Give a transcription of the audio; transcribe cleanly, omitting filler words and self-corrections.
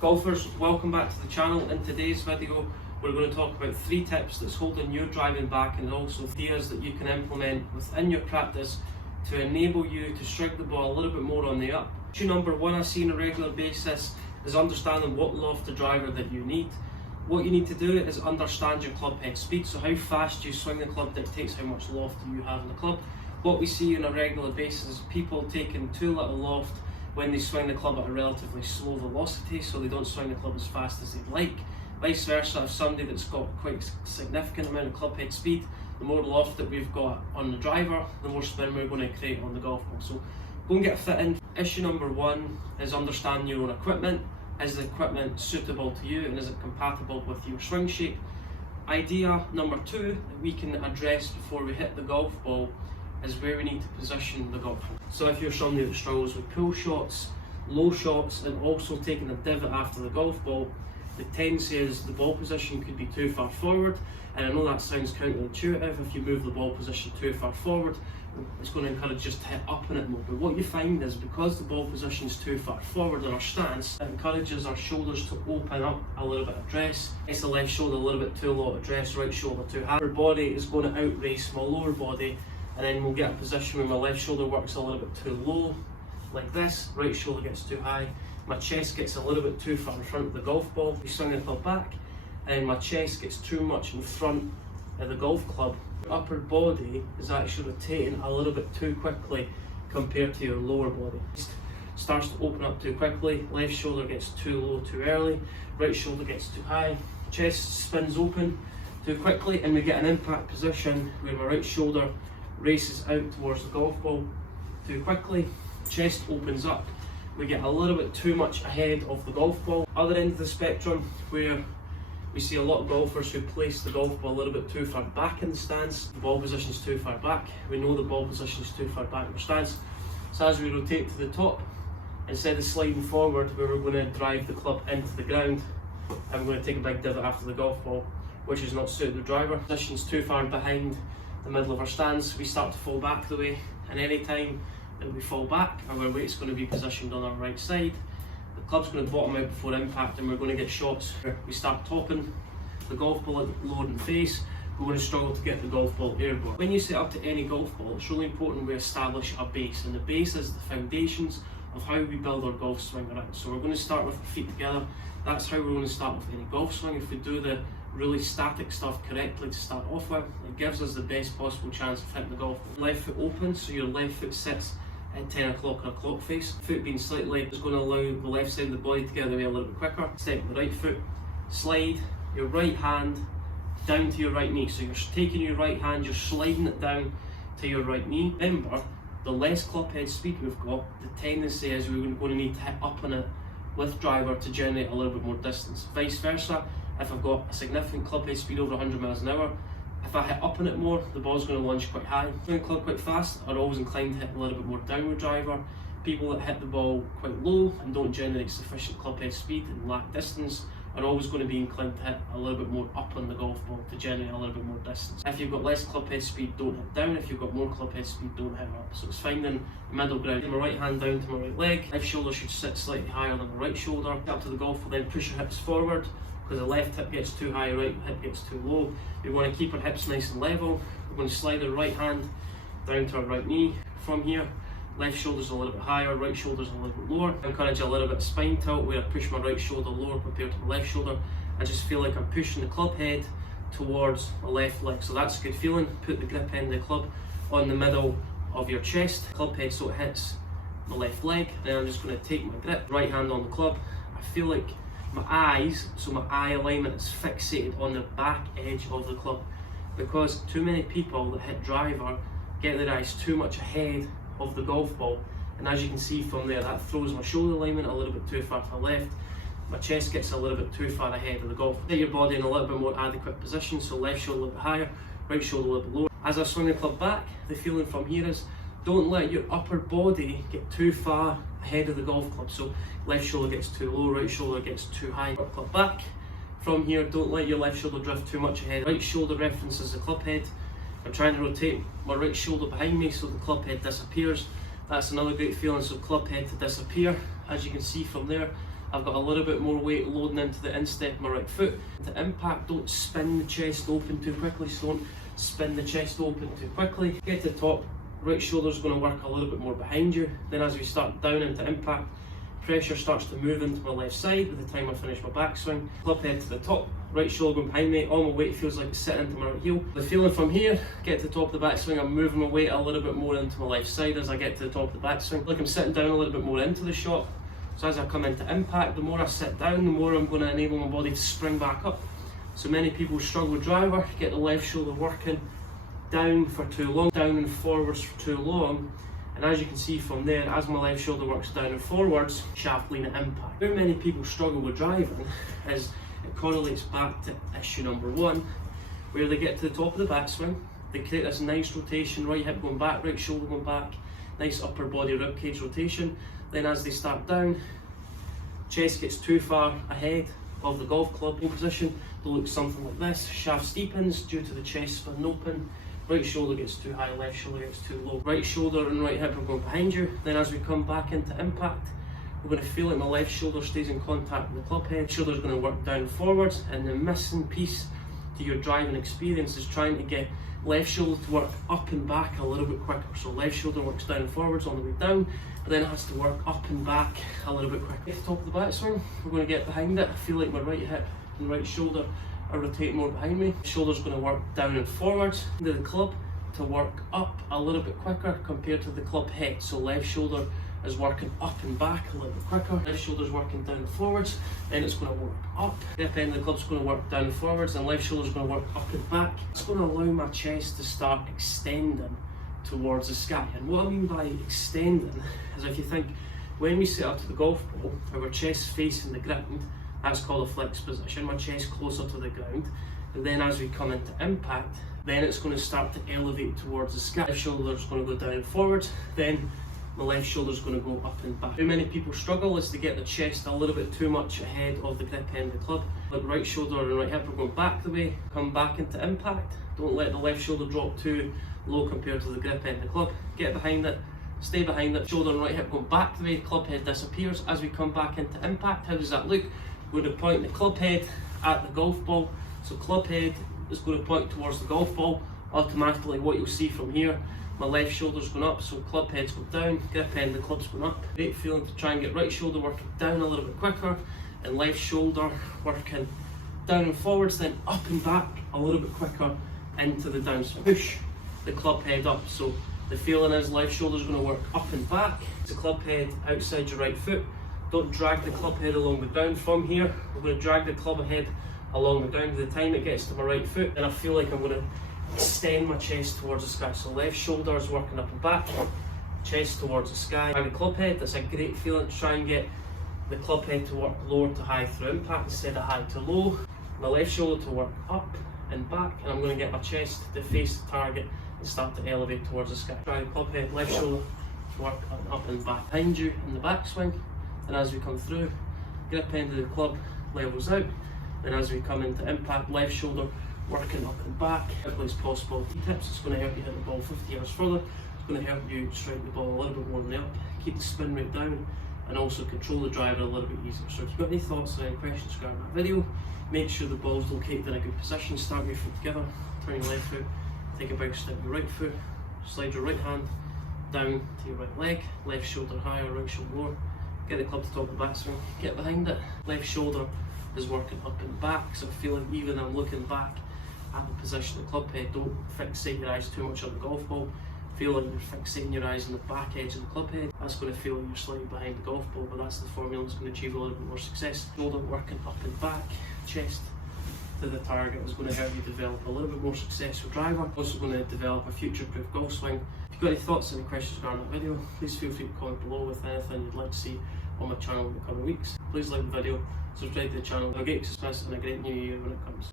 Golfers, welcome back to the channel. In today's video we're going to talk about 3 tips that's holding your driving back and also ideas that you can implement within your practice to enable you to strike the ball a little bit more on the up. Issue number 1 I see on a regular basis is understanding what loft to driver that you need. What you need to do is understand your club head speed, so how fast you swing the club dictates how much loft you have in the club. What we see on a regular basis is people taking too little loft when they swing the club at a relatively slow velocity, so they don't swing the club as fast as they'd like. Vice versa, if somebody that's got quite a significant amount of club head speed, the more loft that we've got on the driver, the more spin we're going to create on the golf ball. So go and get a fit in. Issue number 1 is understand your own equipment. Is the equipment suitable to you and is it compatible with your swing shape? Idea number 2 that we can address before we hit the golf ball is where we need to position the golf ball. So if you're somebody that struggles with pull shots, low shots and also taking a divot after the golf ball, the tendency is the ball position could be too far forward, and I know that sounds counterintuitive. If you move the ball position too far forward, it's going to encourage just to hit up in it more. But what you find is because the ball position is too far forward in our stance, it encourages our shoulders to open up a little bit of dress. It's the left shoulder a little bit too low to dress, right shoulder too high. Our body is going to outrace my lower body, and then we'll get a position where my left shoulder works a little bit too low, like this, right shoulder gets too high, my chest gets a little bit too far in front of the golf ball, we swing the club back, and my chest gets too much in front of the golf club. Your upper body is actually rotating a little bit too quickly compared to your lower body. Starts to open up too quickly, left shoulder gets too low too early, right shoulder gets too high, chest spins open too quickly, and we get an impact position where my right shoulder races out towards the golf ball too quickly, chest opens up, we get a little bit too much ahead of the golf ball. Other end of the spectrum, where we see a lot of golfers who place the golf ball a little bit too far back in the stance, the ball position is too far back, we know the ball position is too far back in our stance, so as we rotate to the top, instead of sliding forward where we're going to drive the club into the ground, I'm going to take a big divot after the golf ball, which is not suited the driver. Position is too far behind the middle of our stance, we start to fall back the way, and any time that we fall back, our weight's going to be positioned on our right side. The club's going to bottom out before impact, and we're going to get shots where we start topping the golf ball at the lower in face. We're going to struggle to get the golf ball airborne. When you set up to any golf ball, it's really important we establish a base, and the base is the foundations of how we build our golf swing around. So we're going to start with our feet together. That's how we're going to start with any golf swing. If we do the really static stuff correctly to start off with, it gives us the best possible chance of hitting the golf ball. Left foot open, so your left foot sits at 10 o'clock on a clock face. Foot being slightly is going to allow the left side of the body to get away a little bit quicker. Step the right foot, slide your right hand down to your right knee. So you're taking your right hand, you're sliding it down to your right knee. Remember, the less club head speed we've got, the tendency is we're going to need to hit up on it with driver to generate a little bit more distance. Vice versa, if I've got a significant club head speed over 100 miles an hour, if I hit up on it more, the ball's going to launch quite high. Swing club quite fast are always inclined to hit a little bit more downward driver. People that hit the ball quite low and don't generate sufficient club head speed and lack distance are always going to be inclined to hit a little bit more up on the golf ball to generate a little bit more distance. If you've got less club head speed, don't hit down. If you've got more club head speed, don't hit up. So it's finding the middle ground. My right hand down to my right leg. Left shoulder should sit slightly higher than the right shoulder. Up to the golf ball, then push your hips forward, because the left hip gets too high, right hip gets too low. We want to keep our hips nice and level. We're going to slide our right hand down to our right knee. From here, left shoulder's a little bit higher, right shoulder's a little bit lower. I encourage a little bit of spine tilt where I push my right shoulder lower compared to my left shoulder. I just feel like I'm pushing the club head towards my left leg. So that's a good feeling. Put the grip end of the club on the middle of your chest, club head so it hits my left leg. Then I'm just going to take my grip, right hand on the club. I feel like my eyes, so my eye alignment is fixated on the back edge of the club, because too many people that hit driver get their eyes too much ahead of the golf ball, and as you can see from there, that throws my shoulder alignment a little bit too far to the left. My chest gets a little bit too far ahead of the golf. Get your body in a little bit more adequate position, so left shoulder a little bit higher, right shoulder a little bit lower. As I swing the club back, the feeling from here is don't let your upper body get too far ahead of the golf club. So left shoulder gets too low, right shoulder gets too high. Club back. From here, don't let your left shoulder drift too much ahead. Right shoulder references the club head. I'm trying to rotate my right shoulder behind me so the club head disappears. That's another great feeling, so club head to disappear. As you can see from there, I've got a little bit more weight loading into the instep of my right foot. To impact, don't spin the chest open too quickly, so don't spin the chest open too quickly. Get to the top, right shoulder's going to work a little bit more behind you. Then as we start down into impact, pressure starts to move into my left side by the time I finish my backswing. Club head to the top, right shoulder going behind me, all my weight feels like it's sitting into my right heel. The feeling from here, get to the top of the backswing, I'm moving my weight a little bit more into my left side as I get to the top of the backswing. Like I'm sitting down a little bit more into the shot. So as I come into impact, the more I sit down, the more I'm going to enable my body to spring back up. So many people struggle with driver, get the left shoulder working down for too long, down and forwards for too long. And as you can see from there, as my left shoulder works down and forwards, shaft lean at impact. How many people struggle with driving is it correlates back to issue number one, where they get to the top of the backswing, they create this nice rotation, right hip going back, right shoulder going back, nice upper body ribcage rotation. Then as they start down, chest gets too far ahead of the golf club in position. They'll look something like this. Shaft steepens due to the chest spin open. Right shoulder gets too high, left shoulder gets too low. Right shoulder and right hip are going behind you. Then as we come back into impact, we're going to feel like my left shoulder stays in contact with the club head. Shoulder's going to work down and forwards, and the missing piece to your driving experience is trying to get left shoulder to work up and back a little bit quicker. So left shoulder works down and forwards on the way down, but then it has to work up and back a little bit quicker. At the top of the backswing, we're going to get behind it. I feel like my right hip and right shoulder are rotating more behind me. Shoulder's going to work down and forwards into the club to work up a little bit quicker compared to the club head. So left shoulder is working up and back a little bit quicker. Left shoulder's working down and forwards, then it's going to work up. Grip end of the club's going to work down and forwards, and left shoulder's going to work up and back. It's going to allow my chest to start extending towards the sky. And what I mean by extending is, if you think, when we set up to the golf ball, our chest facing the ground, that's called a flex position, my chest closer to the ground. And then as we come into impact, then it's going to start to elevate towards the sky. Left shoulder's going to go down and forwards, then my left shoulder's going to go up and back. How many people struggle is to get the chest a little bit too much ahead of the grip end of the club. Like right shoulder and right hip are going back the way, come back into impact. Don't let the left shoulder drop too low compared to the grip end of the club. Get behind it, stay behind it. Shoulder and right hip going back the way, club head disappears. As we come back into impact, how does that look? We're going to point the club head at the golf ball. So club head is going to point towards the golf ball. Automatically what you'll see from here, my left shoulder's going up, so club head's go down, grip end the club's going up. Great feeling to try and get right shoulder working down a little bit quicker, and left shoulder working down and forwards, then up and back a little bit quicker into the downswing. Push the club head up, so the feeling is left shoulder's going to work up and back. The club head outside your right foot. Don't drag the club head along the ground from here. We're going to drag the club head along the ground. By the time it gets to my right foot, and I feel like I'm going to extend my chest towards the sky. So left shoulder is working up and back, chest towards the sky. And the club head, that's a great feeling to try and get the club head to work lower to high through impact instead of high to low. My left shoulder to work up and back, and I'm going to get my chest to face the target and start to elevate towards the sky. Try the club head, left shoulder to work up and back. Behind you in the backswing, and as we come through, grip end of the club levels out. Then as we come into impact, left shoulder working up and back as quickly as possible. Tips, it's going to help you hit the ball 50 yards further. It's going to help you strike the ball a little bit more on the up, keep the spin rate down, and also control the driver a little bit easier. So if you've got any thoughts or any questions regarding that video, make sure the ball's located in a good position. Start your foot together, turn your left foot, take a big step with your right foot, slide your right hand down to your right leg, left shoulder higher, right shoulder lower. Get the club to top of the backswing, get behind it. Left shoulder is working up and back, so I feel like even I'm looking back at the position of the club head, don't fixate your eyes too much on the golf ball. Feel like you're fixating your eyes on the back edge of the club head. That's going to feel like you're slightly behind the golf ball, but that's the formula that's going to achieve a little bit more success. Shoulder working up and back, chest to the target is going to help you develop a little bit more success with driver. Also going to develop a future-proof golf swing. If you've got any thoughts or any questions regarding that video, please feel free to comment below with anything you'd like to see on my channel in the coming weeks. Please like the video, subscribe to the channel. Have a great Christmas and a great New Year when it comes.